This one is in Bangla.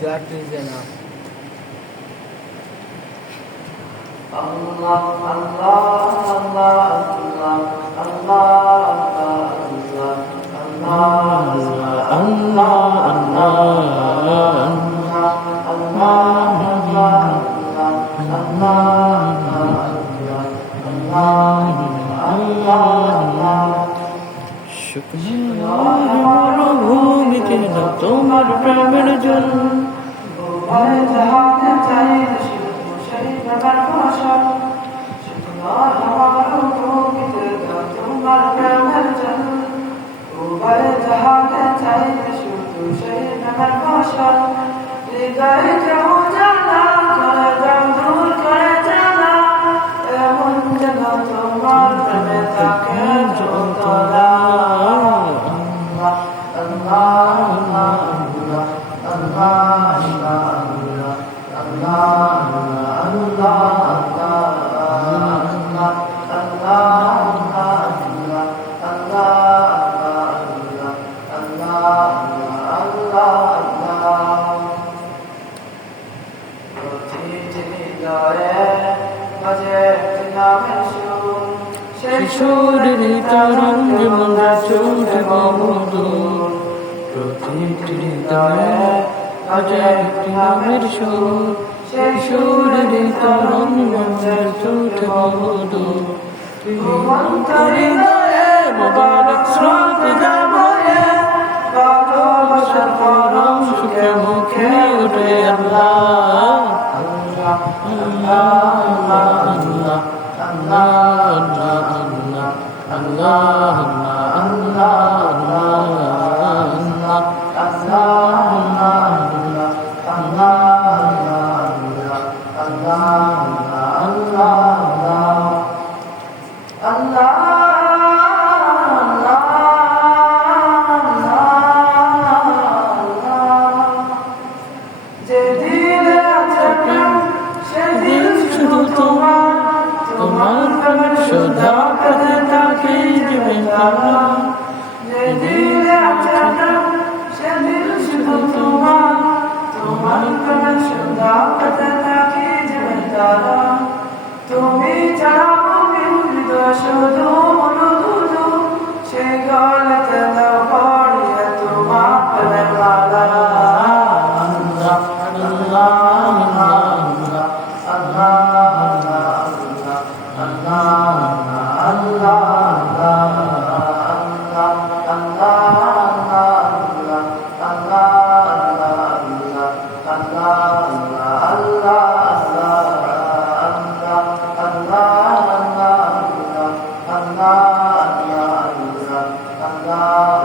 God is enough. Allah, Allah, Allah, Allah, Allah, মরুভূমিতে না তোমার প্রেমের জন্য শিশুরের তরঙ্গে মনে চলতে বহুদূর প্রতিটি হৃদয়ে বাজে একটি নামের সুর শিশুরের তরঙ্গে মনে চলতে বহুদূর হৃদয়ে মোবারক স্রোত যাবয়ে ভালোবাসার পরম সুখে মুখে উঠে আল্লাহ আল্লাহ তুমি ছাড়া শুধু মনুদুদু সে গলতে দাও পড়িয়ে তোমার প্রেমালা আল্লাহ আল্লাহ Allah